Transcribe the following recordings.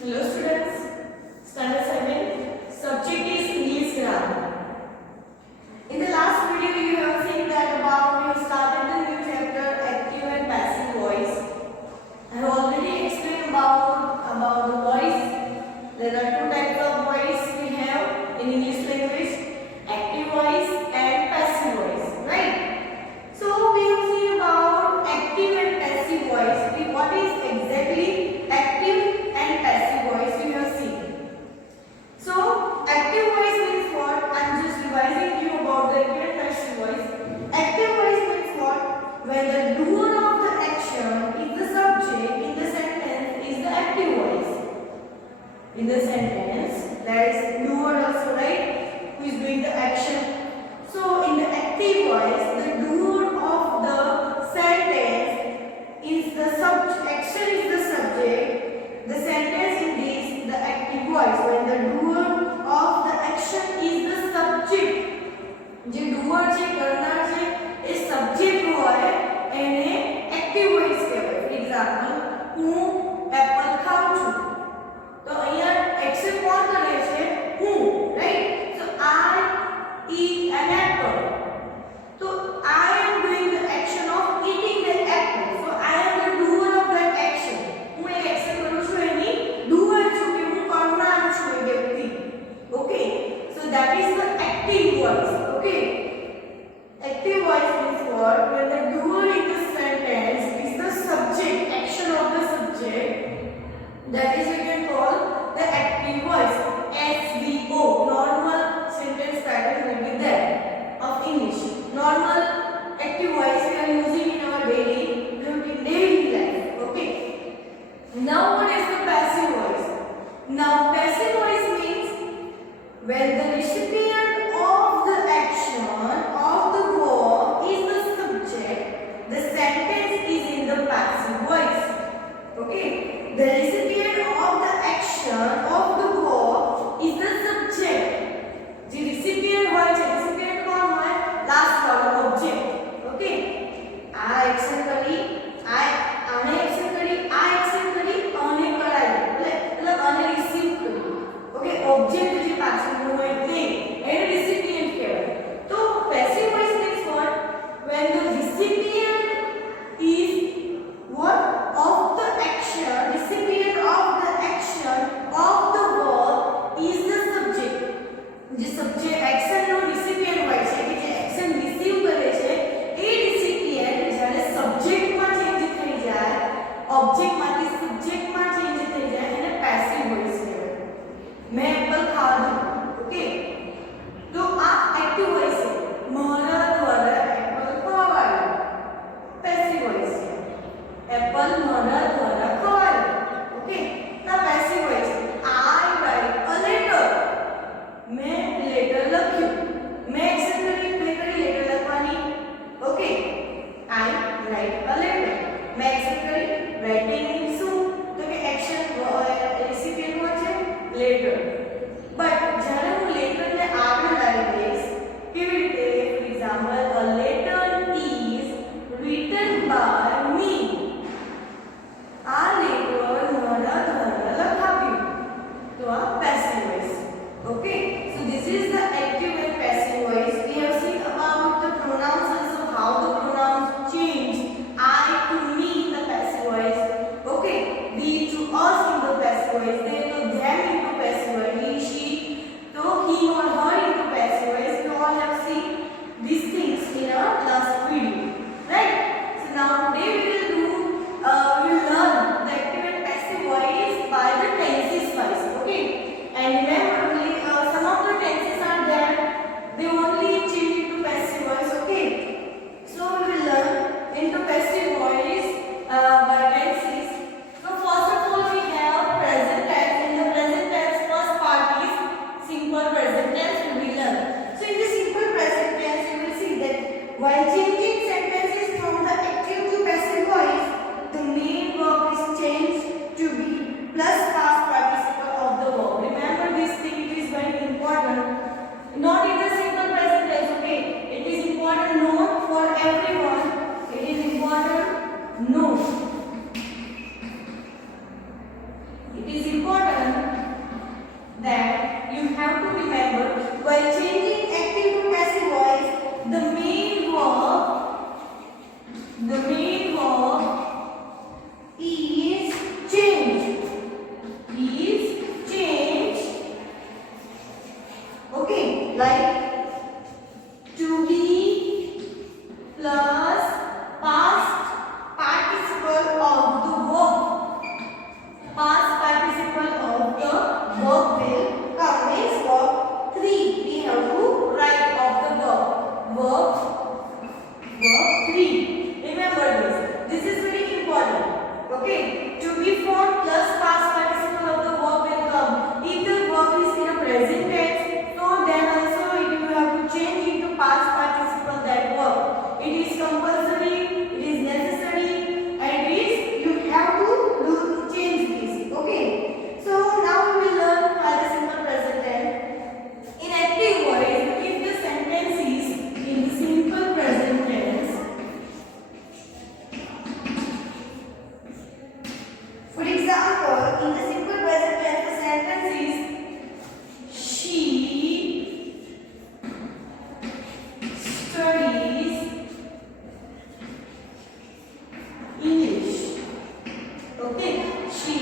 Hello students, standard 7, subject is English grammar. In the last video you have seen that we have started the new chapter active and passive voice. I have already explained about the voice. There are two types of voice we have in English language, active voice and passive voice, right? So we have seen about active and passive voice. What is exactly active and passive voice we have seen. So active voice means what? I am just revising you about the active and passive voice. Active voice means what? When the doer of the action is the subject in the sentence is the active voice. In the sentence there is doer also, right? Who is doing the action. So in the active voice the doer of the sentence is the subject, action is the subject, the sentence in this the active voice. When the doer of the action is the subject, જે doer છે કરનાર છે એ subject હોય એને active voice કહેવાય. For example હું Apple ખાઉં છું તો અહીંયા એક્શન કોણ કરે છે? હું, right? So I eat an apple. So I am doing the action of eating the apple. So I am the doer of that action. હું એ એક્શન કરું છું એની doer છું કે હું કરનાર છું એ વ્યક્તિ. Okay, so that is the active voice. Okay, active voice means what? When the doer in the sentence is the subject, action of the subject, that is we can call the active voice. SVO, normal sentence pattern will be there of English. Normal active voice we are using in our daily routine, daily life. Okay. Now what is the passive voice? Now passive voice means when the recipient of the action of the verb is the subject, the sentence is in the passive voice. Okay. The recipient of the action of the verb is the subject. The recipient હોય છે, recipient કોણ હોય? Last વાળો object. Okay. આ action કરી, આને action કરી, આ એક્શન કરી, આને કરાયું. એટલે આને રિસીવ કર્યું. ઓકે, ઓબ્જેક્ટ જે પાછળનું હોય તે એને recipient કહેવાય. તો passive voice means what? When the recipient is what? Of the action, recipient of the action of the verb is the subject. જે સબ્જેક્ટ એક્શનનો રિસિપિયન્ટ હોય છે કે જે એક્શન રિસીવ કરે છે એ રિસિપિયન્ટ જ્યારે સબ્જેક્ટમાં ચેન્જ થઈ જાય, ઓબ્જેક્ટમાંથી સબ્જેક્ટમાં ચેન્જ થઈ જાય એને પેસિવ વોઇસ કહેવાય. મેં એપલ ખાધું. ઓકે, તો આ એક્ટિવ વોઇસ છે. મારા દ્વારા એપલ ખવાયું. પેસિવ વોઇસ છે. એપલ મારા દ્વારા ખવાયું. ઓકે, આ passive voice. I write a letter. मैं लेटर लख्યું. मैं एक्शन કરી, મેં કરી લેટર લખવાની. Okay, I write a letter. मैं एक्शन કરી, રાઇટિંગ મીન્સ શું? તો કે એક્શન રેસિપિયન્ટ હોય છે લેટર. બટ જ્યારે હું લેટરને આગળ લાવી દઈશ કેવી રીતે? For example a letter is written by me. આ લેટર મારા દ્વારા લખાવ્યું. તો આ passive voice. Okay, so this is the active and passive voice. We have seen about the pronouns also, how the pronouns change I to me in the The main verb is change. Is change. Okay, like to be plus past participle of the verb. Past participle of the verb will come. Next verb 3. We have to write of the verb 3. Remember this. This is very important. Okay. To be formed plus past participle of the verb will come. If the verb is in a present tense, so then also you have to change into past participle that verb. It is compulsory, it is necessary, and it is you have to change this. Okay. So now we will learn by the simple present tense. In active voice, if the sentence is in the simple present tense, for example, in the simple present tense, the sentence is she studies English. Okay, she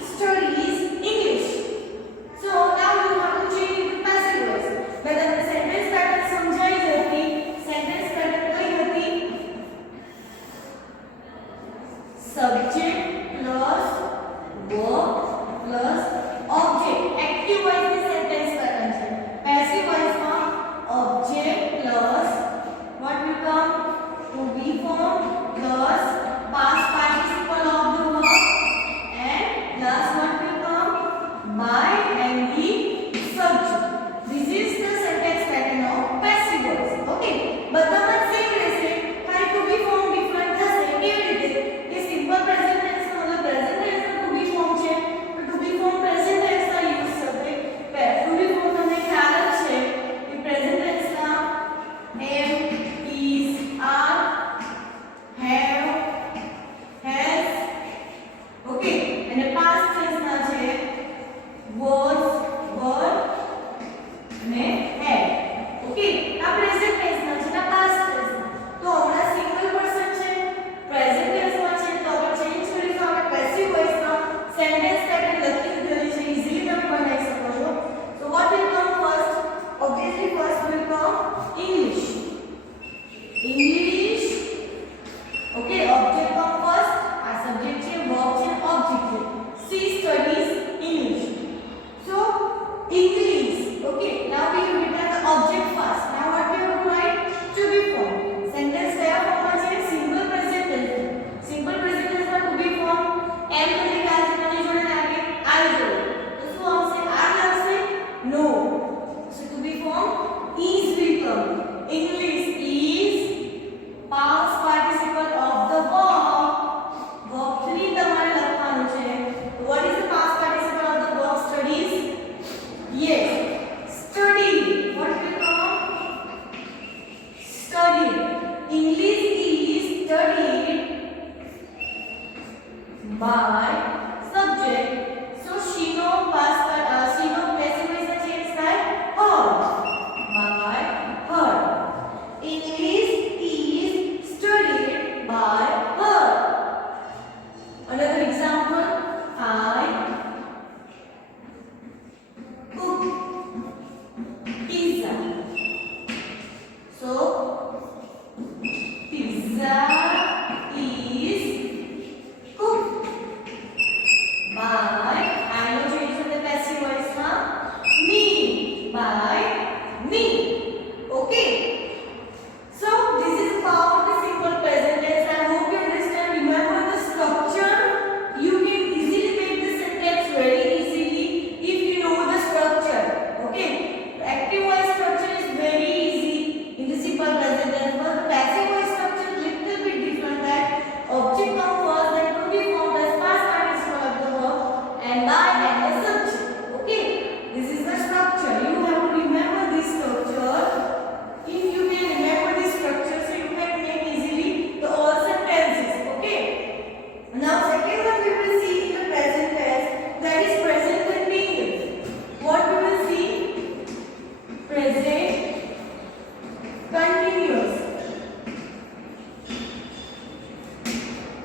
studies English. So now you have to change into passive voice. Whether the sentence pattern समझाई जाती, sentence pattern कई होती, subject plus verb plus object. Active voice में sentence pattern है. Passive voice में object plus what will come? To be formed plus past participle of the verb and last what will come? By and the subject. This is the sentence pattern of passive voice. Okay. બધામાં same રહેશે. ખાલી to be formed different થશે. કેવી રીતે? કે simple present tense નો મતલબ present tense no to be formed છે. તો to be formed present tense ના યુઝ થશે. to be formed તમને ખ્યાલ જ છે કે present tense ના am, is, are, have, has. Okay. અને past tense ના છે was, were અને had. Okay. આ present tense ના છે ના past tense ના. તો હમણાં સિંગલ પર્સન છે, પ્રેઝન્ટ ટેન્સ માં છે, તો આપણે ચેન્જ કરીશું. આપણે પેસિવ વોઇસ માં સેન્ટેન્સ પેટર્ન લખી દીધેલી છે, ઈઝીલી તમે બનાવી શકો છો. So what will come first? Obviously first will come English. English. Okay, object come first. આ સબ્જેક્ટ છે, verb છે, object છે. She studies English. So English. Okay, now we have written the object first. Now what we have to write? To be formed. Sentence કયા ફોર્મમાં છે? Simple present tense. Simple present ટેન્સમાં to be formed એમ તમને ખ્યાલ છે, કોની જોડે લાગે? I જોડે. તો શું આવશે? are લાગશે? No. So to be formed is will come. English is past participle of the verb. Verb 3 તમારે લખવાનું છે. What is the past participle of the verb studies? Yes. Study. What will come? Study. English is studied by subject. So she no past she no passive voice na change થાય her. By her. English is studied by her. Another example, I cook pizza. So pizza is cooked.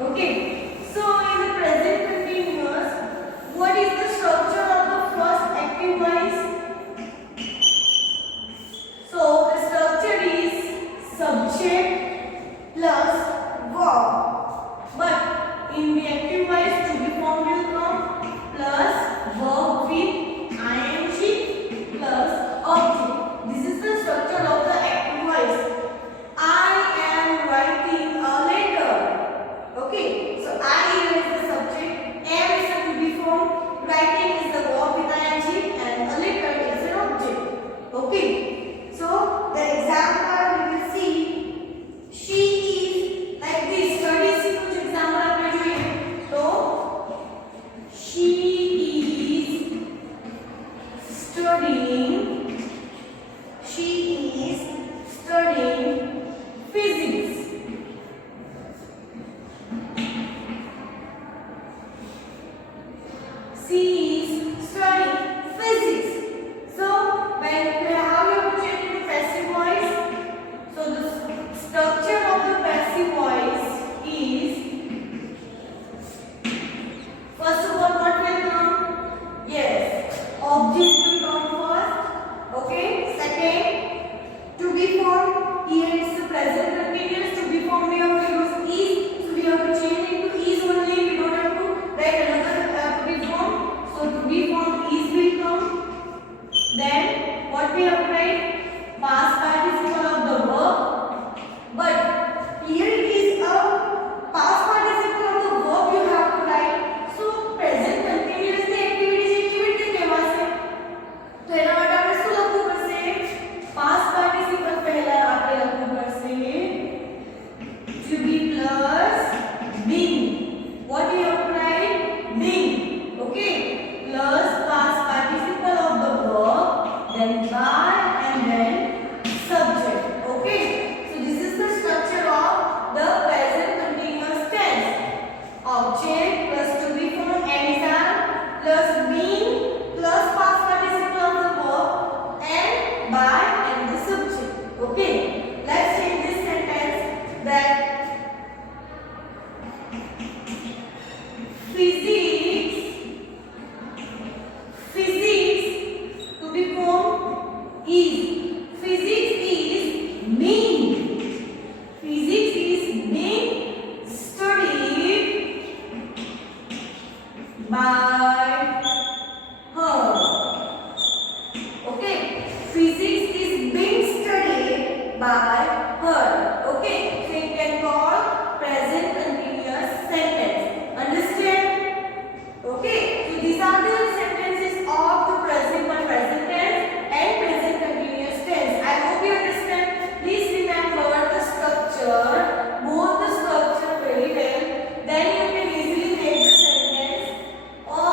Okay. So in the present continuous, what is the structure of the first active voice? So the structure is subject plus verb. But in the active voice, to be form will come plus verb with ing plus object. This is the structure of the active voice. I am writing a letter. Okay, so I here is the subject, am is the to be form, writing is the verb with ing, and a letter is an object. Okay, so the example we will see, she is like this. Study से कुछ example आपने જોઈએ तो she is studying physics. She is studying physics. So when how you have to change into passive voice? So the structure of the passive voice is, first of all, what will come? Yes, object will come first. Okay. Second, to be formed. Here it's the present continuous. To be formed, we have to use is. So we have to change into is only. We don't have to write another to be formed. So to be formed is will come. Then what we have to write? Past participle of the verb. But here it is a past participle of the verb you have to write. So present continuously activity છે કેવી રીતે કહેવાશે? તો એના માટે આપણે શું લખવું પડશે? past participle પહેલા આપણે લખવું પડશે to be plus being. What you have to write? Being. Okay, plus past participle of the verb, then by and then subject. Okay, so this is the structure of the present continuous tense. Object plus to be formed anytime plus being plus past participle of the verb and by and the subject. Okay, let's change this sentence that physics to be formed is, physics is being studied by her. Okay, physics is being studied by her. Okay, so you can call present continuous sentence. Understand? Okay, so these are the sentences of the present tense and present continuous tense. I hope you understand. Please remember the structure, both the structure very well. Then you can easily make the sentence or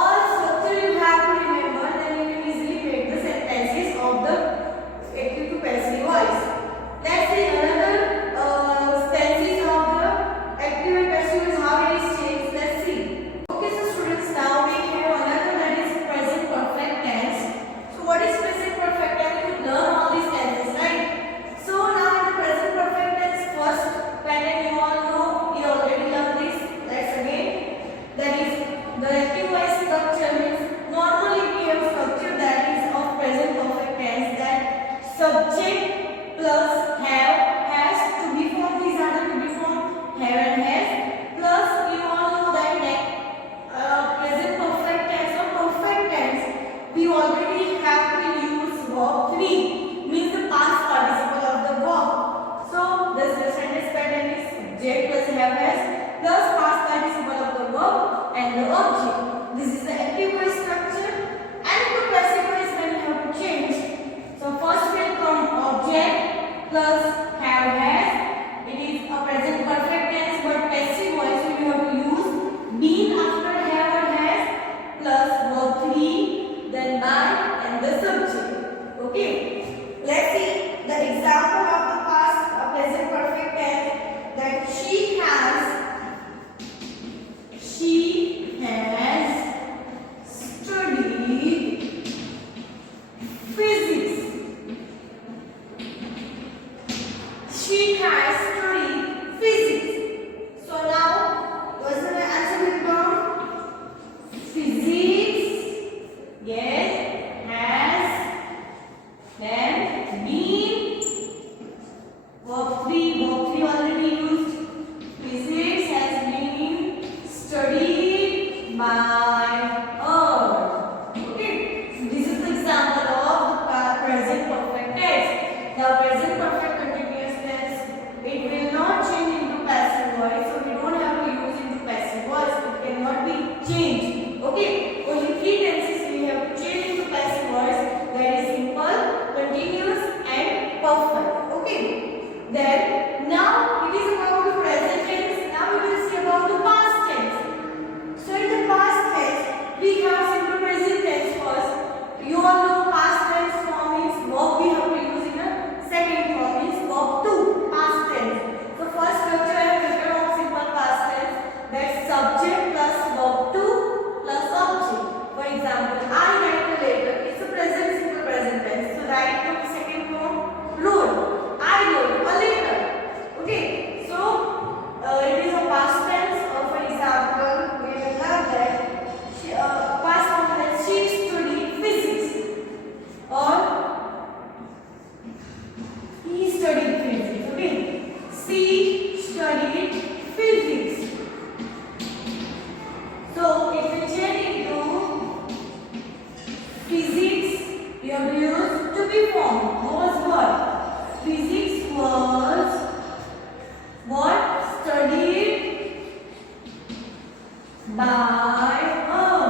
by her.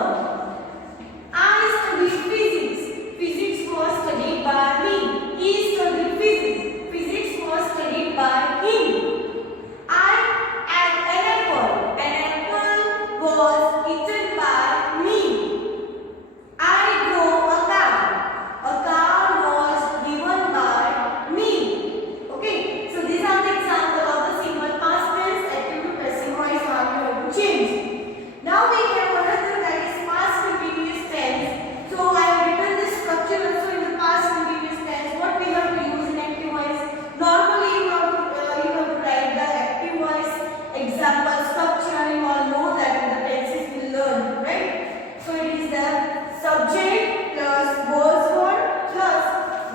I studied physics. Physics was studied by me. He studied physics. Physics was studied by him. I ate an apple. An apple was eaten by me. I drove a car. A car was driven by me. Okay, so these are the examples of the simple past tense, active to passive voice, how you have to change. Now we have another that is past continuous tense. So I have written this structure also in the past continuous tense. What we have to use in active voice? Normally you have to write the active voice example structure. You all know that in the tenses we learn, right? So it is the subject plus was word plus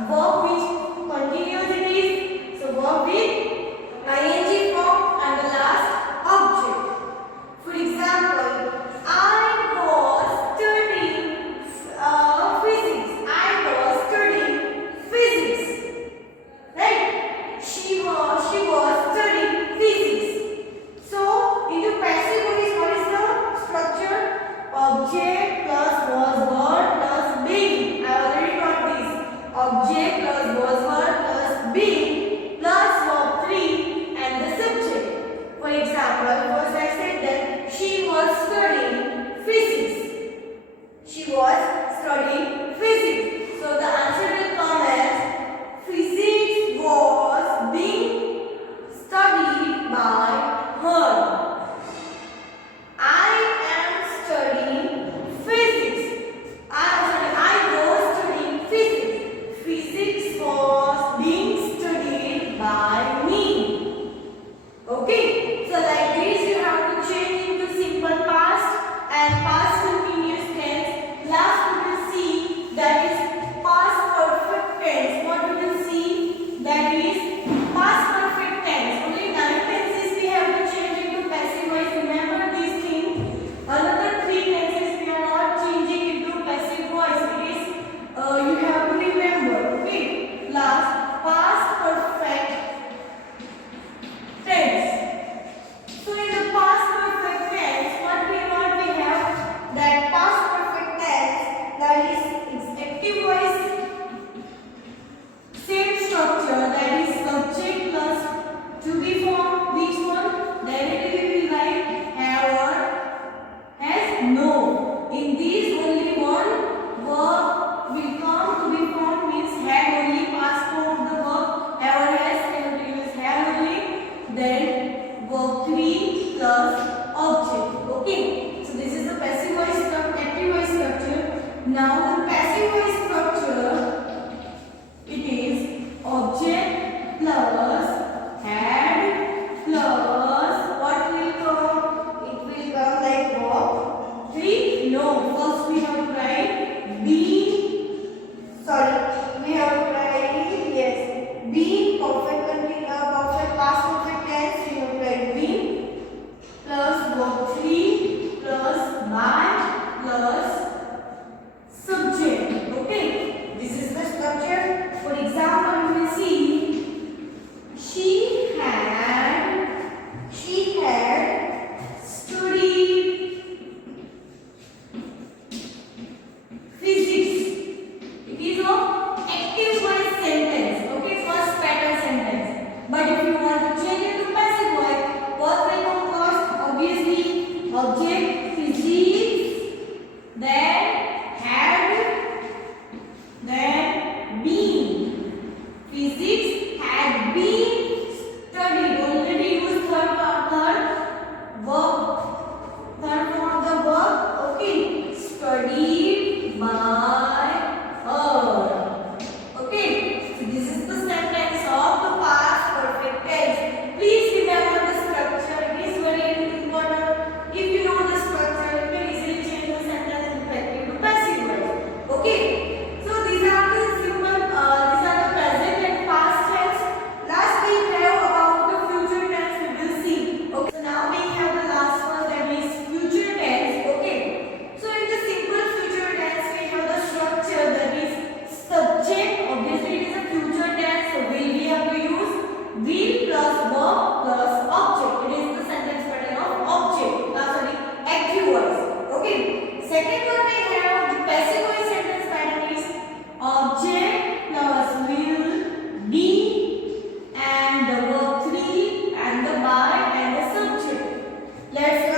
verb which continuous it is. So verb with ing form and the last object. For example, I was studying physics. I was studying physics. Right? She was studying physics. So into passive voice, what is the structure? Object plus was word plus being. I already got this. Object plus was word plus being plus verb 3 and the subject. For example, first I said that she was studying physics. She was studying physics. So the answer will come as physics was being studied by her. I am studying physics. I was studying physics. Physics was being studied by me. Okay, so like this you have to change into simple past and past continuous tense. Last we will see that is past perfect tense. What we will see that is past perfect tense. Only 9 tenses we have to change into passive voice. Remember these things. Another 3 tenses we are not changing into passive voice. It is you have to remember. Okay. Last past perfect tense. So in the past perfect tense, what we have that past perfect tense, that is active voice, same structure, that is subject plus to be formed. Which one? Directly we will write have or has no. In these only one verb will come to be formed, means have only past form of the verb. Have or has can be used have only. Then verb 3 plus object. Okay, so this is the passive voice structure, active voice structure. Now the passive voice structure, it is object plus had plus what will come? It will come like verb 3. No, first we have to write being. Sorry, we have to write yes. Being perfect past perfect tense. We have to write being plus verb 3 plus by plus subject. Okay, this is the structure. For example, you will see she had studied physics. It is a active voice sentence. Okay, first pattern sentence. But if you want to change it to passive voice, what will come first? Obviously, object physics, then had, then been. Physics had been studied. Already used third verb, third form of the verb. Okay, studied by her. Okay, so this is the sentence of the past perfect tense. Please remember the structure. It is very important. If you know the structure, Let's